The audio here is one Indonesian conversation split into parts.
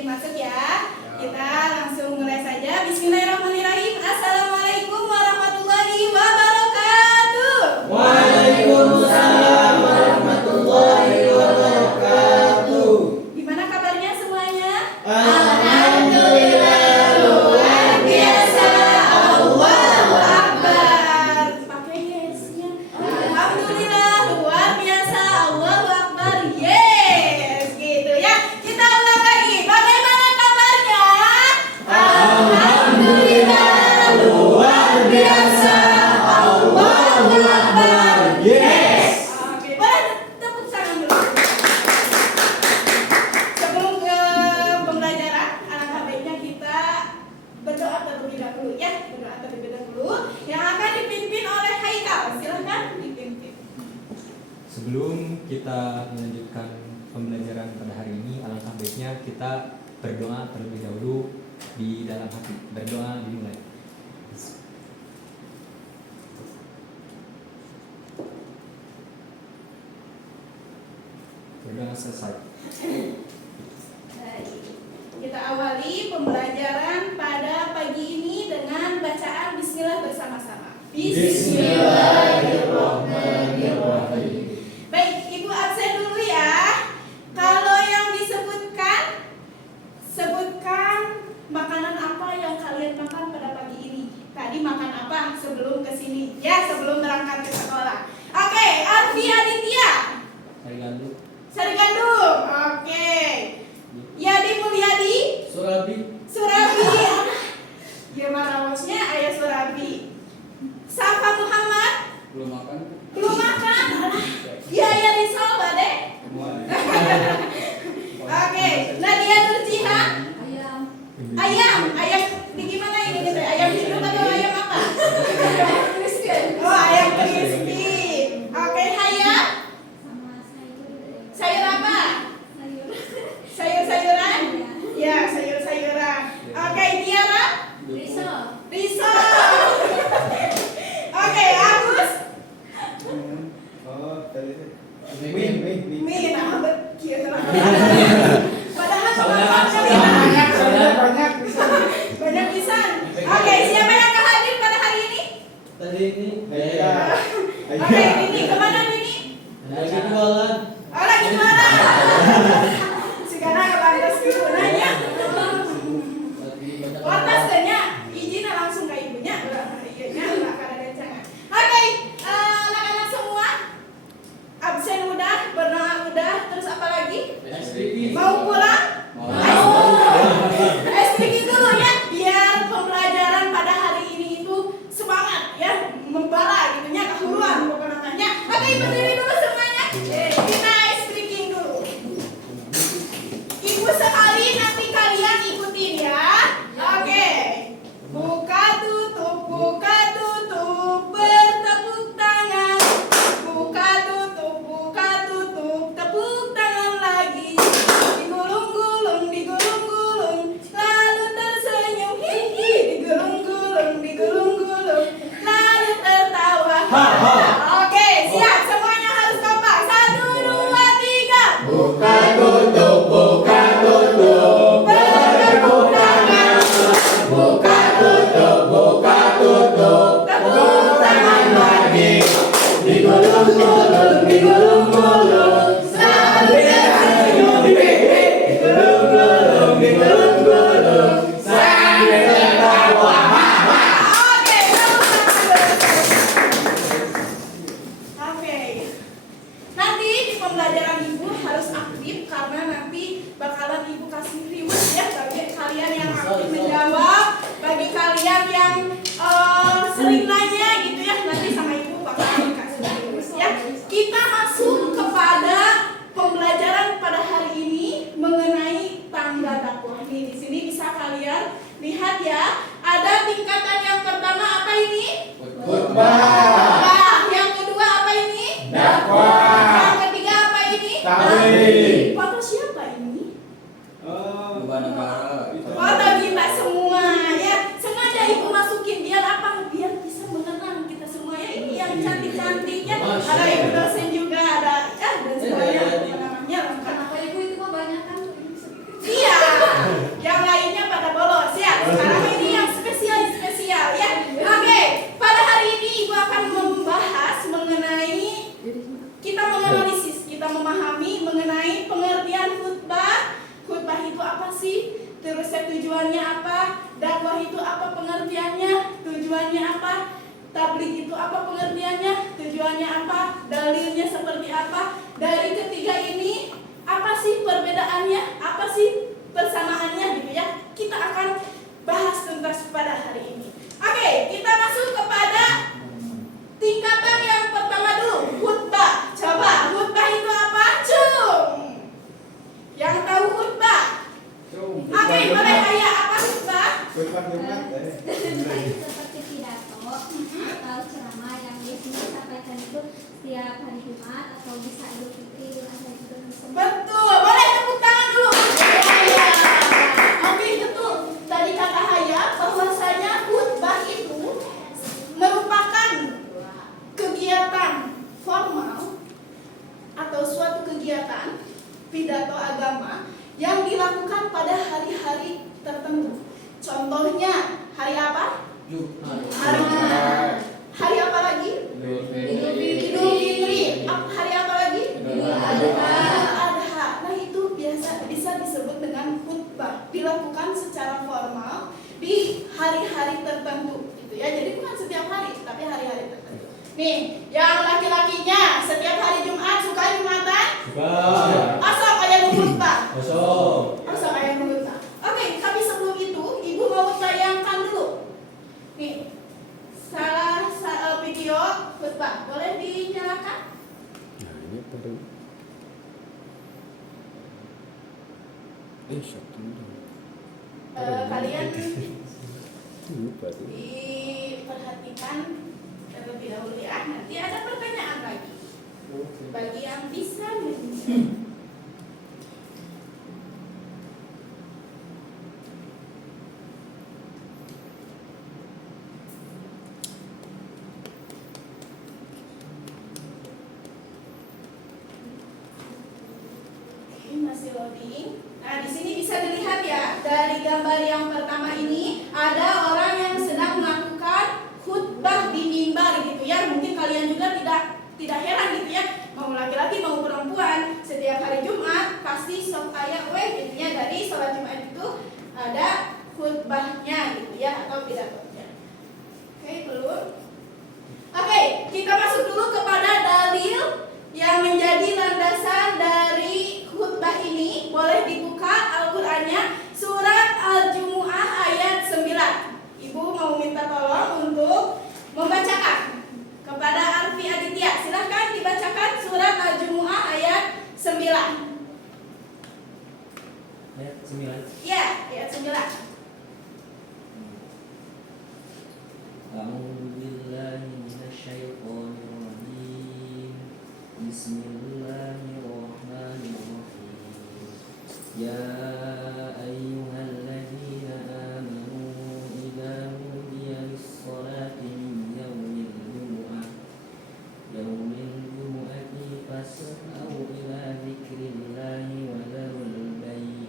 izin masuk ya. Kita langsung mulai saja. Bismillahirrahmanirrahim. Assalamualaikum warahmatullahi wabarakatuh. Waalaikumsalam warahmatullahi wabarakatuh. Gimana kabarnya semuanya? Alhamdulillah luar biasa. Allahu Akbar. Pakai yesnya. Alhamdulillah luar biasa. Allahu Akbar. Yes, gitu ya. Kita ulang lagi. Bagaimana kabarnya? Alhamdulillah luar biasa. Allahu Akbar. Yes. Oke, boleh tepuk tangan dulu. Sebelum ke pembelajaran, alangkah baiknya kita berdoa terlebih dahulu ya. Berdoa terlebih dahulu yang akan dipimpin oleh Haikal. Silakan dipimpin. Sebelum kita melanjutkan pembelajaran pada hari ini, alangkah baiknya kita berdoa terlebih dahulu di dalam hati. Berdoa dimulai. Berdoa selesai. Baik. Kita awali pembelajaran pada pagi ini dengan bacaan Bismillah bersama-sama. Bismillahirrahmanirrahim. Baik, Ibu absen dulu ya. Kalau yang disebutkan, sebutkan makanan apa yang kalian makan pada pagi ini. Tadi makan apa sebelum ke sini? Ya, sebelum berangkat ke sekolah. Oke, Arfi Aditya. Sari gandum. Sari gandum. Oke. Yadi Mulyadi. Surabi. Surabi. Gimana bosnya? Ayah Surabi. Safa Muhammad. Belum makan? Belum makan. Yaya Rizal Bade. Oke. Nadia Nurjiha. Ayam. Ayam di gimana ini gitu? Ayam hidup atau ayam apa? Oh, ayam crispy. Oke, Haya. Sayur apa? Sayur-sayuran? Ya, sayur-sayuran. Oke, Tiara. Risol. Oke, Agus. Oh, tadi Min, apa kira? Padahal banyak bisa. banyak pisan. Oke, siapa yang akan hadir pada hari ini? Tadi ini. Oke, Rini, kemana Rini? Lagi jualan. Oh, lagi jualan. Sekarang kepantas dulu nanya. Lantas tanya, izin langsung ke ibunya. Iya, enggak ada gancangan. Oke, anak-anak semua absen udah, berdoa udah, terus apa lagi? Mau pulang? Speaking dulu ya, biar pembelajaran pada hari ini itu semangat ya, membara gitu nya, kehuruan pokoknya namanya. Oke, berdiri dulu semuanya. Kita speaking dulu. Ibu sekali nanti kalian ikutin ya. Oke. Buka tutup, bertepuk tangan. Buka tutup, tepuk tangan lagi. Digulung-gulung, lalu tersenyum, hihi. Digulung-gulung, lalu tertawa. Oke, siap, semuanya harus kompak. 1, 2, 3. Buka tutup, bertepuk tangan. Buka tutup, tepuk tangan lagi. Digulung-gulung, selalu tersenyum. Digulung-gulung, sambil tertawa. Oke, Oke. Nanti di pembelajaran Ibu harus aktif karena nanti bakalan Ibu kasih reward ya bagi kalian yang aktif menjawab, bagi kalian yang sering nanya gitu ya, nanti sama Ibu bakalan dikasih reward ya. Kita masuk kepada pembelajaran pada hari ini mengenai tangga dakwah. Nih, di sini bisa kalian lihat ya, ada tingkatan yang pertama apa ini? Khutbah. Yang kedua apa ini? Dakwah. Yang ketiga apa ini? Tahlil. Foto siapa ini? Beban negara. Foto kita semua ya. Sengaja Ibu masukin biar apa? Biar bisa mengenang kita semua ya. Ini yang cantik-cantiknya. Ada Ibu dosen juga, ada dan semuanya apa namanya lengkap. Kenapa Ibu itu mah banyak kan? Iya. resep tujuannya apa, dakwah itu apa pengertiannya, tujuannya apa, tabligh itu apa pengertiannya, tujuannya apa, dalilnya seperti apa. Dari ketiga ini apa sih perbedaannya, apa sih persamaannya gitu ya. Kita akan bahas tuntas pada hari ini. Oke, kita masuk kepada tingkatan yang pertama dulu, khutbah. Coba khutbah itu apa? Yang tahu khutbah? Oke, boleh tanya apa khutbah? Khutbah Jumat. Seperti pidato atau ceramah yang biasanya disampaikan itu setiap hari Jumat atau bisa Idul Fitri, Idul Adha juga bisa. Betul, boleh tepuk tangan dulu. Ya. Oke, betul. Tadi kata Haya bahwasanya khutbah itu merupakan kegiatan formal atau suatu kegiatan pidato agama yang dilakukan pada hari-hari tertentu. Contohnya hari apa? Hari Jumat. Hari apa lagi? Idul Fitri. Hari apa lagi? Adha. Nah itu biasa bisa disebut dengan khutbah. Dilakukan secara formal di hari-hari tertentu. Gitu ya. Jadi bukan setiap hari, tapi hari-hari tertentu. Nih, yang laki-lakinya setiap hari Jumat suka Jumatan? Suka. Asal kayak khutbah. Kosong. Asal kayak khutbah. Oke, tapi sebelum itu Ibu mau tayangkan dulu. Nih, salah video khutbah. Boleh dinyalakan? Nah, ini baru. Satu. Kalian Lupa tuh. diperhatikan terlebih dahulu ya. Nanti ada pertanyaan lagi bagi yang bisa menjawab. Oke, masih loading. Nah, di sini bisa dilihat ya, dari gambar yang pertama ini ada orang yang sedang melakukan khutbah di mimbar gitu ya. Mungkin kalian juga tidak heran gitu ya, mau laki-laki mau perempuan, setiap hari Jumat pasti sok aya jadinya dari sholat Jumat itu ada khutbahnya gitu ya, atau pidatonya. Oke, belum? Oke, kita masuk dulu kepada dalil yang menjadi landasan dari khutbah ini. Boleh dibuka Al-Qur'annya, surat Al-Jumu'ah ayat 9. Ibu mau minta tolong untuk membacakan kepada Arfi Aditya. Silahkan dibacakan surat Al-Jumu'ah ayat 9. Ayat 9. Ya, ayat 9. A'udzu billahi minasyaitonir rajim. Bismillahirrahmanirrahim. Ya ayyuhalladzina amanu idza nudiya lis-salati min yaumil jumu'ati fas'au ila dzikrillahi wa dzarul bai'.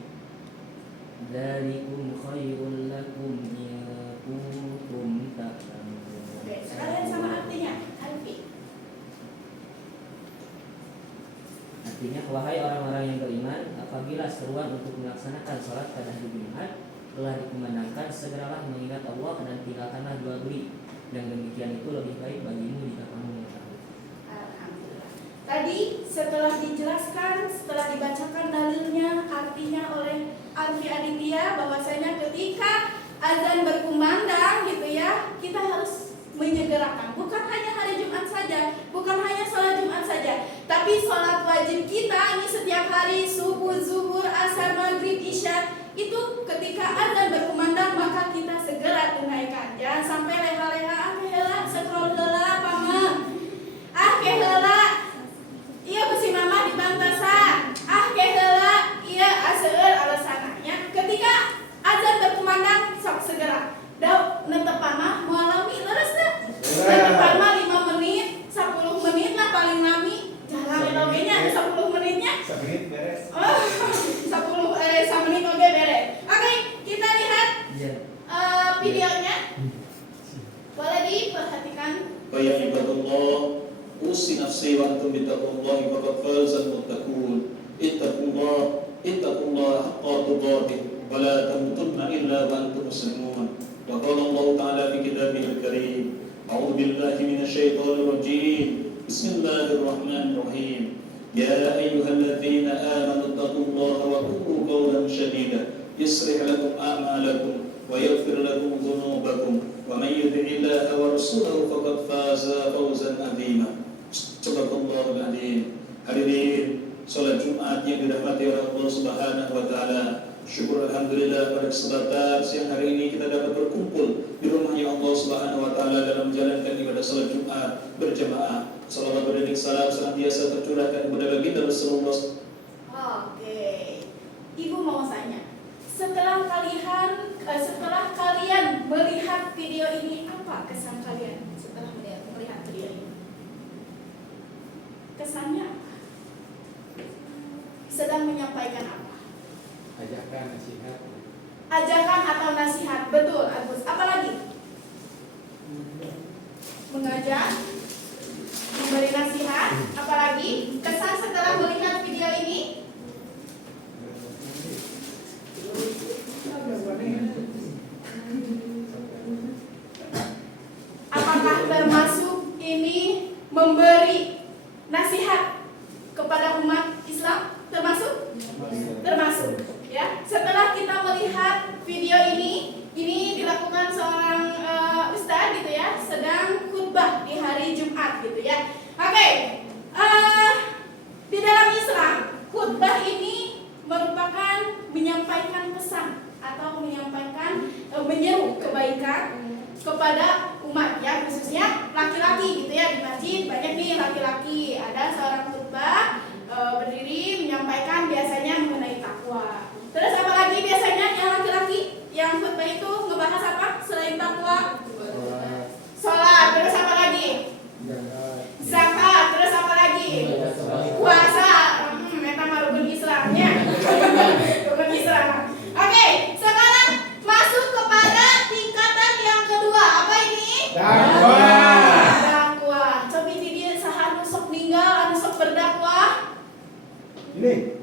Dzalikum khairul lakum in kuntum ta'lamun. Oke, sekalian sama artinya. Arfi. Artinya, wahai orang-orang yang beriman, apabila seruan untuk melaksanakan sholat pada hari Jumat telah dikumandangkan, segeralah mengingat Allah dan tinggalkanlah jual beli. Yang demikian itu lebih baik bagimu jika kamu mengetahui. Alhamdulillah. Tadi setelah dijelaskan, setelah dibacakan dalilnya, artinya oleh Arfi Aditya, bahwasanya ketika azan berkumandang gitu ya, kita harus menyegerakan. Bukan hanya hari Jumat saja, bukan hanya sholat Jumat saja, tapi sholat wajib kita ini setiap hari, subuh, zuhur, asar, maghrib, isya, itu ketika azan berkumandang maka kita segera tunaikan. Jangan sampai leha-leha, heula, scroll heula, paman. Heula, iya besi mama di bantasan. Heula, iya aseur alasannya. Ketika azan berkumandang sok segera. Dau netepan mah mualami leres dah. Netepan mah 5 menit, 10 menit lah paling lami. Jalan logenya 10 menitnya. 1 menit beres. Oh, 1 menit oke beres. Oke, kita lihat videonya. Boleh diperhatikan. فيا عباد الله أوصي نفسي وأنتم بتقوى الله فقد فاز المتقون اتقوا الله اتقوا الله حق تقاته ولا تموتن إلا وأنتم مسلمون. وقال الله تعالى في كتابه الكريم: أعوذ بالله من الشيطان الرجيم. بسم الله الرحمن الرحيم. يا أيها الذين آمنوا اتقوا الله وقولوا قولا سديدا يصلح لكم أعمالكم ويغفر لكم ذنوبكم ومن يطع الله ورسوله فقد فاز فوزا عظيما. Subhanallahul Azim. Hadirin salat Jumat yang dirahmati oleh Allah Subhanahu wa taala. Syukur alhamdulillah pada kesempatan siang hari ini kita dapat berkumpul di rumahnya Allah Subhanahu wa taala dalam menjalankan ibadah salat Jumat berjamaah. Salawat dan salam senantiasa tercurahkan kepada baginda Rasulullah. Oke, Ibu mau tanya, setelah kalian melihat video ini, apa kesan kalian setelah melihat video ini? Kesannya apa? Sedang menyampaikan apa? Ajakan nasihat. Ajakan atau nasihat, betul Agus. Apalagi? Mengajak, memberi nasihat, apalagi? Kesan setelah melihat video ini? Apakah termasuk ini memberi nasihat kepada umat Islam? Termasuk? Termasuk. Ya. Setelah kita melihat video ini dilakukan seorang ustadz gitu ya, sedang khutbah di hari Jumat gitu ya. Oke. Di dalam Islam, khutbah ini merupakan menyampaikan pesan atau menyampaikan menyeru kebaikan kepada umat ya, khususnya laki-laki gitu ya. Di masjid banyak nih laki-laki, ada seorang khutbah berdiri menyampaikan biasanya mengenai takwa. Terus apa lagi biasanya yang laki-laki yang khutbah itu ngebahas apa selain takwa? Sholat. Terus apa lagi? Zakat. Terus apa lagi? Puasa. Mereka mah rukun Islamnya. Rukun Islam. Oke, sekarang masuk kepada tingkatan yang kedua. Apa ini? Dakwah. Coba dia saha anu sok ninggal, anu sok berdakwah. Ini,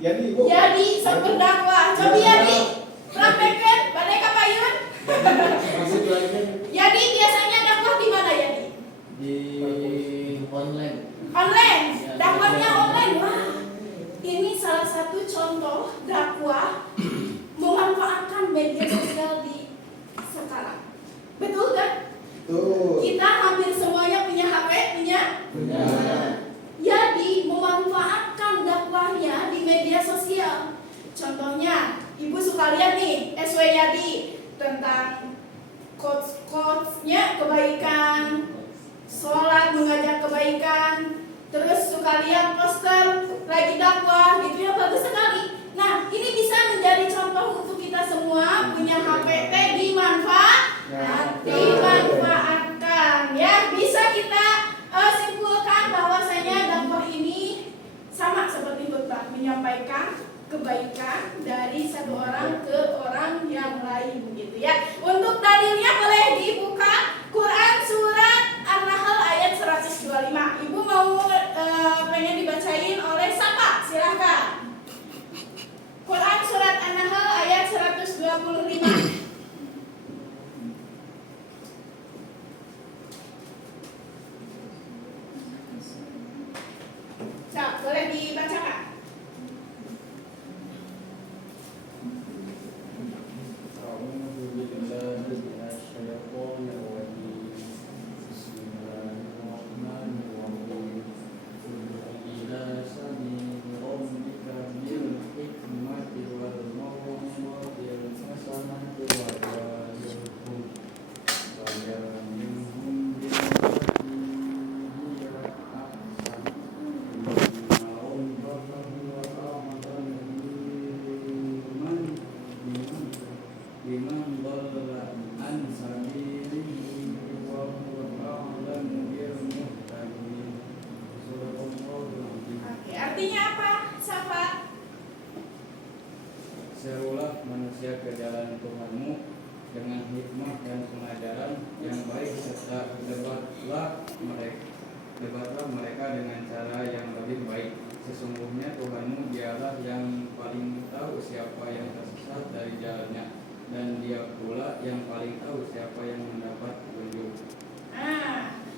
jadi Ibu. Jadi sok berdakwah. Coba Yadi, praktekkan badai kapayun. Jadi biasanya dakwah di mana Yadi? Di online. Online. Dakwahnya online. Wah, ini salah satu contoh dakwah memanfaatkan media sosial di sekarang. Betul kan? Tuh. Kita hampir semuanya punya HP, punya. Jadi memanfaatkan dakwahnya di media sosial. Contohnya, Ibu suka lihat nih SW Yadi tentang quotes-quotesnya kebaikan, sholat mengajak kebaikan, terus suka lihat poster lagi dakwah gitu ya, bagus sekali. Nah, ini bisa menjadi contoh untuk kita semua punya HPT dimanfaatkan ya. Bisa kita simpulkan bahwasanya dakwah ini sama seperti khutbah, menyampaikan kebaikan dari satu orang ke orang yang lain begitu ya. Untuk dalilnya boleh dibuka Quran surat An-Nahl ayat 125. Ibu mau pengen dibacain oleh siapa? Silakan. Quran surat An-Nahl ayat 125. Nah, boleh dibacakan. Oke, artinya apa? Safa? Serulah manusia ke jalan Tuhanmu dengan hikmah dan pengajaran yang baik, serta debatlah mereka dengan cara yang lebih baik. Sesungguhnya Tuhanmu dialah yang paling tahu siapa yang tersesat dari jalannya, dan Dia pula yang paling tahu siapa yang mendapat petunjuk.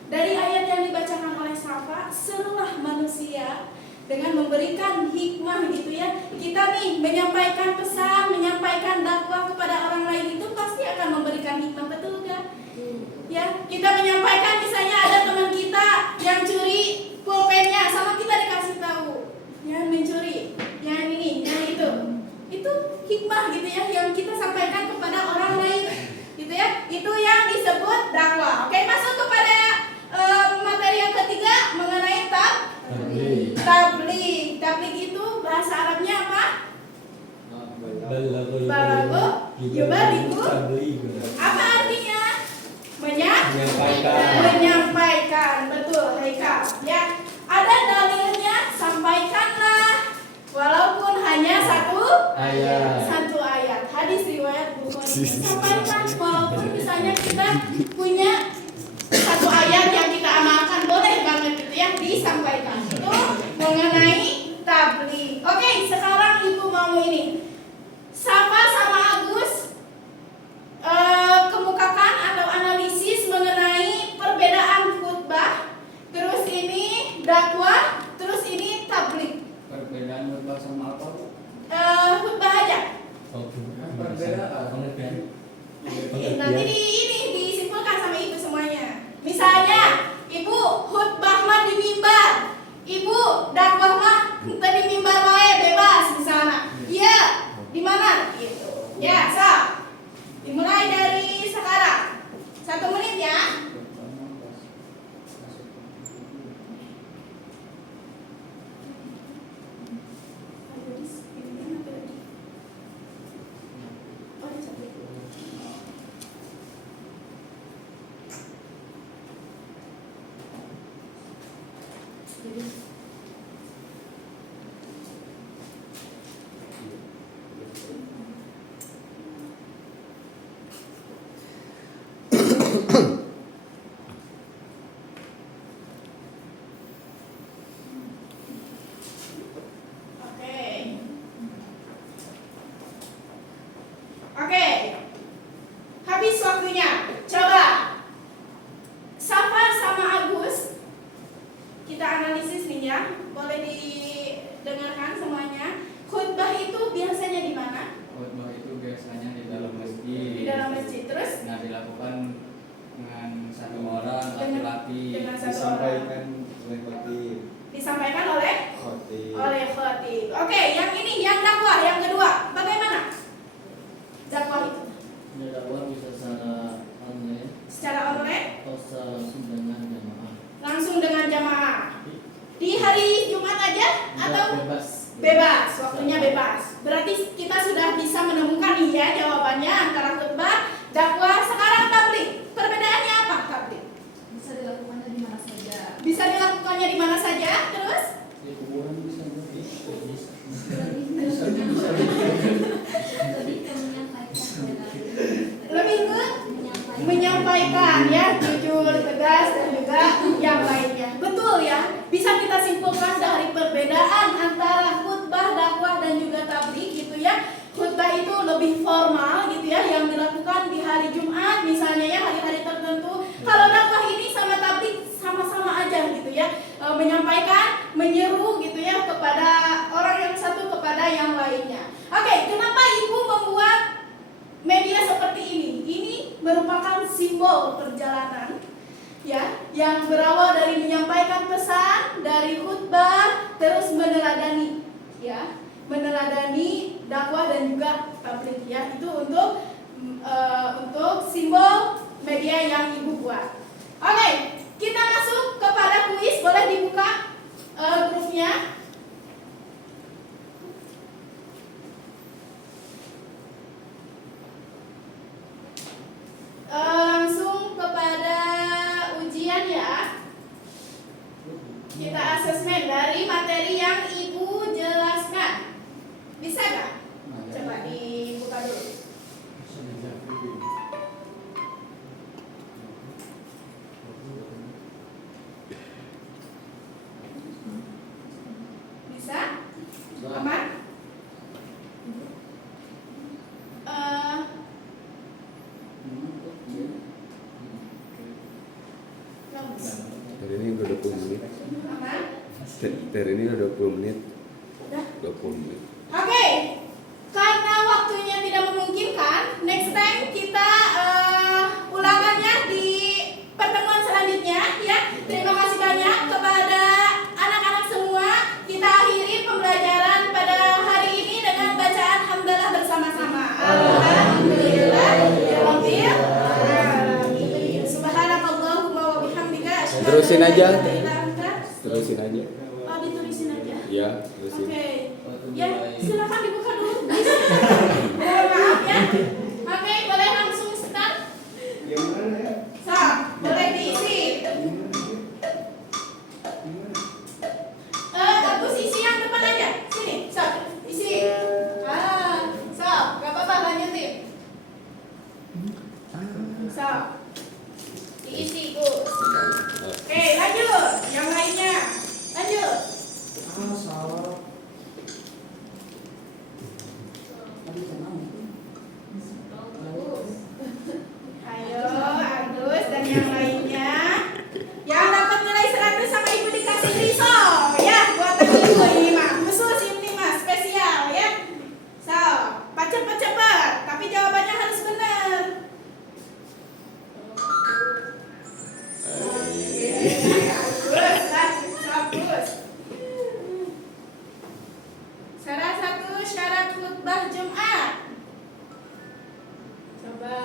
Dari ayat yang dibacakan oleh Safa, serulah manusia dengan memberikan hikmah gitu ya. Kita nih menyampaikan pesan, menyampaikan dakwah kepada orang lain itu pasti akan memberikan hikmah, betul kan? Ya, kita menyampaikan misalnya ada teman kita yang curi pulpennya, sama kita dikasih tahu, ya mencuri, yang ini, yang itu hikmah gitu ya, yang kita sampaikan kepada orang lain, gitu ya. Itu yang disebut dakwah. Oke, masuk kepada materi yang ketiga mengenai tabligh. Tabligh itu bahasa Arabnya apa? Balago yubalighu. Apa artinya? Menyampaikan. Betul, Haikal. Ya, ada dalilnya, sampaikanlah walaupun hanya satu ayat. Hadis riwayat Bukhari. Sampaikan walaupun misalnya kita punya satu ayat yang kita amalkan, boleh banget gitu ya, disampaikan. Itu mengenai tabligh. Oke, sekarang Ibu mau ini. Safa sama Agus kemukakan atau analisis mengenai perbedaan khutbah, terus ini dakwah, terus ini tabligh. Perbedaan khutbah sama apa? Khutbah aja. Perbedaan. Nanti disimpulkan sama Ibu semuanya. Misalnya, Ibu khutbah mah di mimbar, Ibu dakwah mah di mimbar wae bebas misalnya. Iya, di mana? Gitu. Ya, dimulai dari sekarang. 1 menit ya. Oke. Habis waktunya. Coba Safa sama Agus kita analisis nih ya. Boleh didengarkan semuanya. Khutbah itu biasanya di mana? Khutbah itu biasanya di dalam masjid. Di dalam masjid. Terus dilakukan dengan satu orang laki-laki. dengan satu Disampaikan orang. oleh khotib. Disampaikan oleh Khotib. Oke, yang ini yang dakwah yang kedua. Bagaimana? Dakwah itu dakwah bisa secara online langsung dengan jamaah. di hari Jumat aja atau bebas, waktunya bebas. Berarti kita sudah bisa menemukan nih ya jawabannya antara khutbah, dakwah, sekarang tabligh. Perbedaannya apa tabligh? Bisa dilakukannya di mana saja. Bisa dilakukannya di mana saja, terus Di kuburan bisa lebih ke menyampaikan ya, jujur, tegas, dan juga yang lainnya. Betul ya, bisa kita simpulkan dari perbedaan antara khutbah, dakwah, dan juga tabligh gitu ya. Khutbah itu lebih formal gitu ya, yang dilakukan di hari Jumat misalnya ya, hari-hari tertentu. Kalau dakwah ini sama tabligh sama-sama aja gitu ya, menyampaikan, menyeru gitu ya kepada orang yang satu kepada yang lainnya. Oke, kenapa Ibu membuat media seperti ini? Ini merupakan simbol perjalanan ya, yang berawal dari menyampaikan pesan, dari khutbah, terus meneladani ya, meneladani dakwah dan juga tabligh ya. Itu untuk simbol media yang Ibu buat. Oke, kita masuk kepada kuis. Boleh dibuka grupnya. Langsung kepada ujian ya. Kita asesmen dari materi yang Ibu jelaskan. Bisa nggak? Coba dibuka dulu. Ter ini udah 20 menit. Udah. 20 menit. Oke, karena waktunya tidak memungkinkan, next time kita ulangannya di pertemuan selanjutnya ya. Terima kasih banyak kepada anak-anak semua. Kita akhiri pembelajaran pada hari ini dengan bacaan hamdalah bersama-sama. Alhamdulillah ya Rabbil alamin. Subhanakallahumma wa bihamdika asyhadu an la Terusin aja. ilaha illa anta. Terusin aja. Oh, ditulisin aja. Iya, terusin. Oke. Ya, silakan dibuka dulu. Mohon maaf ya. Oke, boleh langsung start. Yang mana ya? Stop, boleh diisi. Agus isi yang depan aja. Sini, stop, isi. Stop, gak apa-apa lanjutin. Stop. Diisi, Gus. Oke, lanjut. Yang lainnya. Lanjut. Ayo, Agus dan yang lainnya. Yang dapat nilai 100 sama ibu dikasih risol ya, buat ibu ini mah khusus ini mah spesial ya. So, cepet-cepet, tapi jawabannya harus benar. Bagus. Salah satu syarat khutbah Jumat. Coba.